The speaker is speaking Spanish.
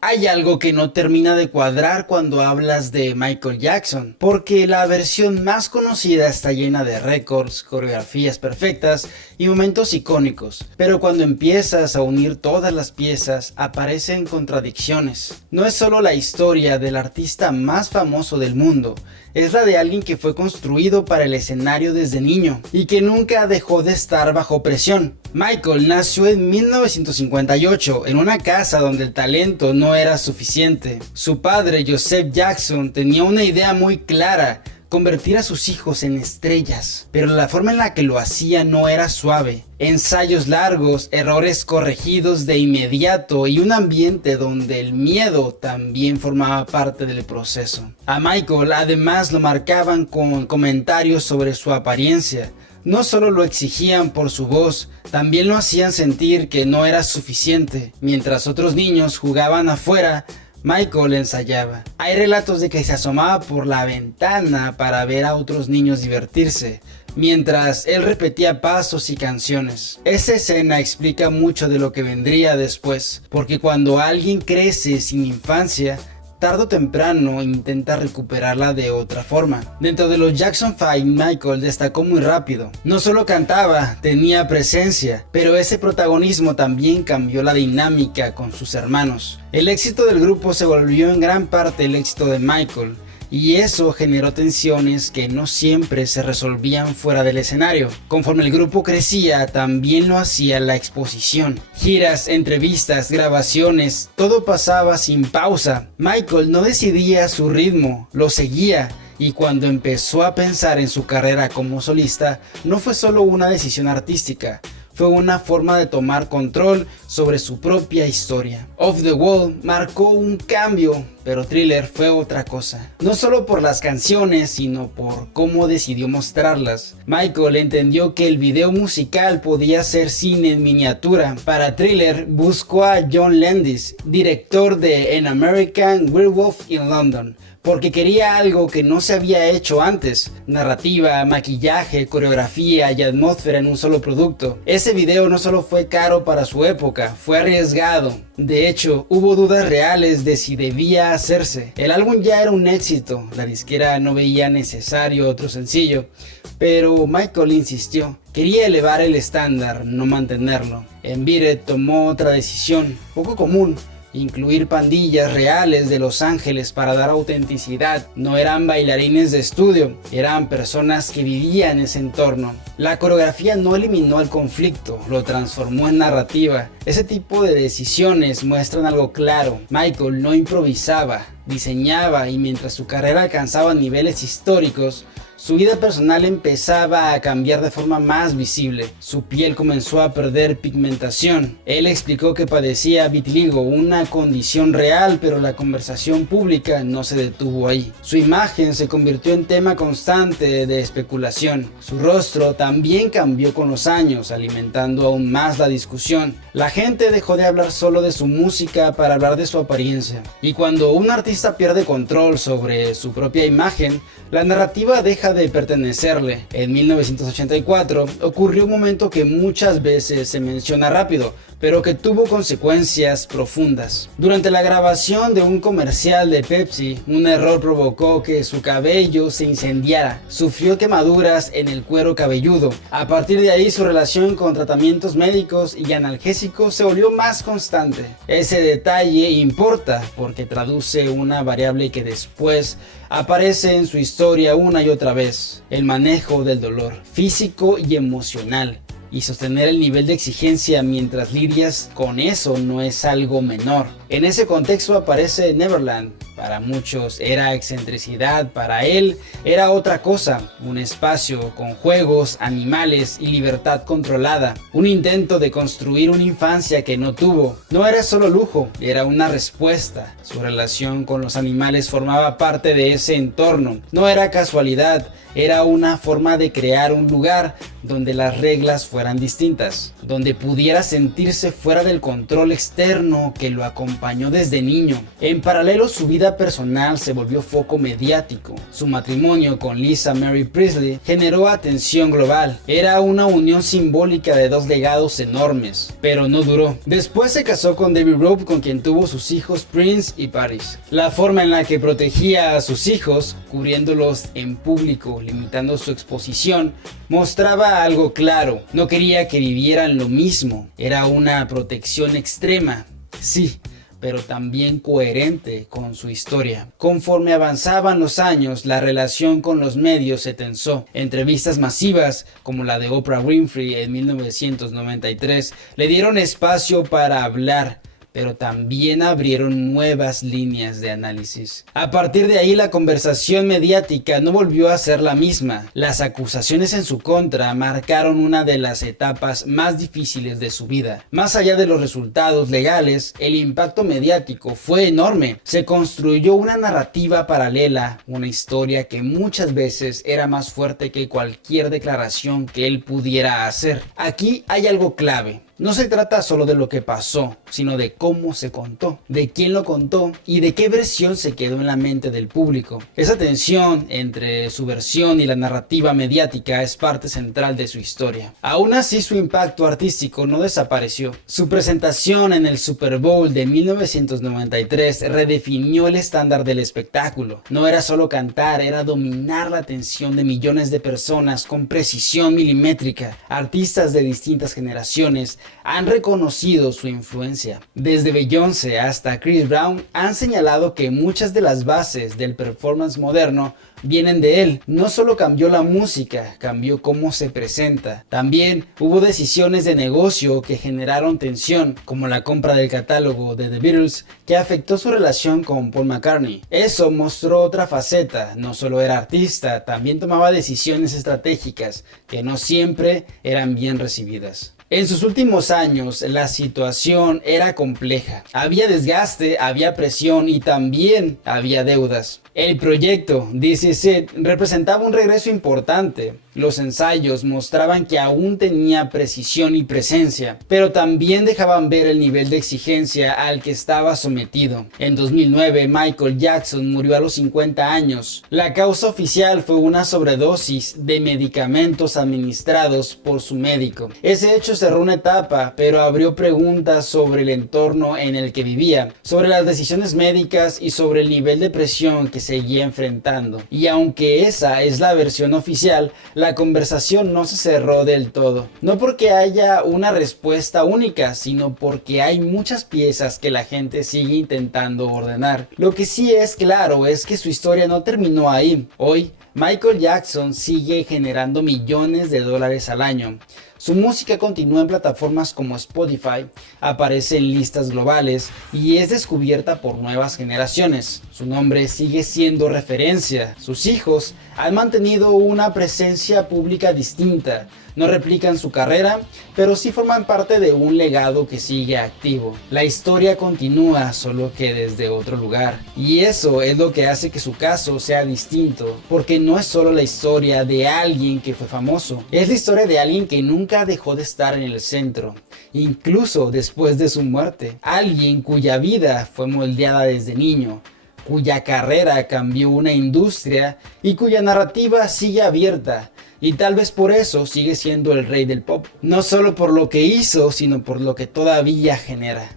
Hay algo que no termina de cuadrar cuando hablas de Michael Jackson, porque la versión más conocida está llena de récords, coreografías perfectas y momentos icónicos, pero cuando empiezas a unir todas las piezas aparecen contradicciones. No es solo la historia del artista más famoso del mundo, es la de alguien que fue construido para el escenario desde niño y que nunca dejó de estar bajo presión. Michael nació en 1958 en una casa donde el talento no era suficiente. Su padre, Joseph Jackson, tenía una idea muy clara: convertir a sus hijos en estrellas, pero la forma en la que lo hacía no era suave. Ensayos largos, errores corregidos de inmediato y un ambiente donde el miedo también formaba parte del proceso. A Michael además lo marcaban con comentarios sobre su apariencia. No solo lo exigían por su voz, también lo hacían sentir que no era suficiente. Mientras otros niños jugaban afuera, Michael ensayaba. Hay relatos de que se asomaba por la ventana para ver a otros niños divertirse, mientras él repetía pasos y canciones. Esa escena explica mucho de lo que vendría después, porque cuando alguien crece sin infancia, tarde o temprano intenta recuperarla de otra forma. Dentro de los Jackson 5, Michael destacó muy rápido. No solo cantaba, tenía presencia, pero ese protagonismo también cambió la dinámica con sus hermanos. El éxito del grupo se volvió en gran parte el éxito de Michael, y eso generó tensiones que no siempre se resolvían fuera del escenario. Conforme el grupo crecía, también lo hacía la exposición. Giras, entrevistas, grabaciones, todo pasaba sin pausa. Michael no decidía su ritmo, lo seguía. Y cuando empezó a pensar en su carrera como solista, no fue solo una decisión artística, fue una forma de tomar control sobre su propia historia. Off the Wall marcó un cambio, pero Thriller fue otra cosa. No solo por las canciones, sino por cómo decidió mostrarlas. Michael entendió que el video musical podía ser cine en miniatura. Para Thriller buscó a John Landis, director de An American Werewolf in London, porque quería algo que no se había hecho antes: narrativa, maquillaje, coreografía y atmósfera en un solo producto. Ese video no solo fue caro para su época, fue arriesgado. De hecho, hubo dudas reales de si debía hacerse. El álbum ya era un éxito, la disquera no veía necesario otro sencillo, pero Michael insistió. Quería elevar el estándar, no mantenerlo. En Beat It tomó otra decisión, poco común: incluir pandillas reales de Los Ángeles para dar autenticidad. No eran bailarines de estudio, eran personas que vivían ese entorno. La coreografía no eliminó el conflicto, lo transformó en narrativa. Ese tipo de decisiones muestran algo claro: Michael no improvisaba, diseñaba, y mientras su carrera alcanzaba niveles históricos, su vida personal empezaba a cambiar de forma más visible. Su piel comenzó a perder pigmentación. Él explicó que padecía vitiligo, una condición real, pero la conversación pública no se detuvo ahí. Su imagen se convirtió en tema constante de especulación. Su rostro también cambió con los años, alimentando aún más la discusión. La gente dejó de hablar solo de su música para hablar de su apariencia. Y cuando un artista pierde control sobre su propia imagen, la narrativa deja de pertenecerle. En 1984 ocurrió un momento que muchas veces se menciona rápido, pero que tuvo consecuencias profundas. Durante la grabación de un comercial de Pepsi, un error provocó que su cabello se incendiara. Sufrió quemaduras en el cuero cabelludo. A partir de ahí, su relación con tratamientos médicos y analgésicos se volvió más constante. Ese detalle importa porque traduce una variable que después aparece en su historia una y otra vez: el manejo del dolor físico y emocional. Y sostener el nivel de exigencia mientras lidias con eso no es algo menor. En ese contexto aparece Neverland. Para muchos era excentricidad, para él era otra cosa: un espacio con juegos, animales y libertad controlada. Un intento de construir una infancia que no tuvo. No era solo lujo, era una respuesta. Su relación con los animales formaba parte de ese entorno. No era casualidad, era una forma de crear un lugar donde las reglas fueran distintas, donde pudiera sentirse fuera del control externo que lo acompañaba. acompañó desde niño. En paralelo, su vida personal se volvió foco mediático. Su matrimonio con Lisa Marie Presley generó atención global. Era una unión simbólica de dos legados enormes, pero no duró. Después se casó con David Rowe, con quien tuvo sus hijos Prince y Paris. La forma en la que protegía a sus hijos, cubriéndolos en público, limitando su exposición, mostraba algo claro. No quería que vivieran lo mismo. Era una protección extrema, sí, pero también coherente con su historia. Conforme avanzaban los años, la relación con los medios se tensó. Entrevistas masivas, como la de Oprah Winfrey en 1993, le dieron espacio para hablar, pero también abrieron nuevas líneas de análisis. A partir de ahí, la conversación mediática no volvió a ser la misma. Las acusaciones en su contra marcaron una de las etapas más difíciles de su vida. Más allá de los resultados legales, el impacto mediático fue enorme. Se construyó una narrativa paralela, una historia que muchas veces era más fuerte que cualquier declaración que él pudiera hacer. Aquí hay algo clave. No se trata solo de lo que pasó, sino de cómo se contó, de quién lo contó y de qué versión se quedó en la mente del público. Esa tensión entre su versión y la narrativa mediática es parte central de su historia. Aún así, su impacto artístico no desapareció. Su presentación en el Super Bowl de 1993 redefinió el estándar del espectáculo. No era solo cantar, era dominar la atención de millones de personas con precisión milimétrica. Artistas de distintas generaciones han reconocido su influencia. Desde Beyoncé hasta Chris Brown han señalado que muchas de las bases del performance moderno vienen de él. No solo cambió la música, cambió cómo se presenta. También hubo decisiones de negocio que generaron tensión, como la compra del catálogo de The Beatles, que afectó su relación con Paul McCartney. Eso mostró otra faceta. No solo era artista, también tomaba decisiones estratégicas que no siempre eran bien recibidas. En sus últimos años, la situación era compleja. Había desgaste, había presión y también había deudas. El proyecto This Is It representaba un regreso importante. Los ensayos mostraban que aún tenía precisión y presencia, pero también dejaban ver el nivel de exigencia al que estaba sometido. En 2009, Michael Jackson murió a los 50 años. La causa oficial fue una sobredosis de medicamentos administrados por su médico. Ese hecho cerró una etapa, pero abrió preguntas sobre el entorno en el que vivía, sobre las decisiones médicas y sobre el nivel de presión que seguía enfrentando. Y aunque esa es la versión oficial, la conversación no se cerró del todo. No porque haya una respuesta única, sino porque hay muchas piezas que la gente sigue intentando ordenar. Lo que sí es claro es que su historia no terminó ahí. Hoy, Michael Jackson sigue generando millones de dólares al año. Su música continúa en plataformas como Spotify, aparece en listas globales y es descubierta por nuevas generaciones. Su nombre sigue siendo referencia. Sus hijos han mantenido una presencia pública distinta. No replican su carrera, pero sí forman parte de un legado que sigue activo. La historia continúa, solo que desde otro lugar. Y eso es lo que hace que su caso sea distinto, porque no es solo la historia de alguien que fue famoso, es la historia de alguien que nunca dejó de estar en el centro, incluso después de su muerte. Alguien cuya vida fue moldeada desde niño, cuya carrera cambió una industria y cuya narrativa sigue abierta. Y tal vez por eso sigue siendo el rey del pop. No solo por lo que hizo, sino por lo que todavía genera.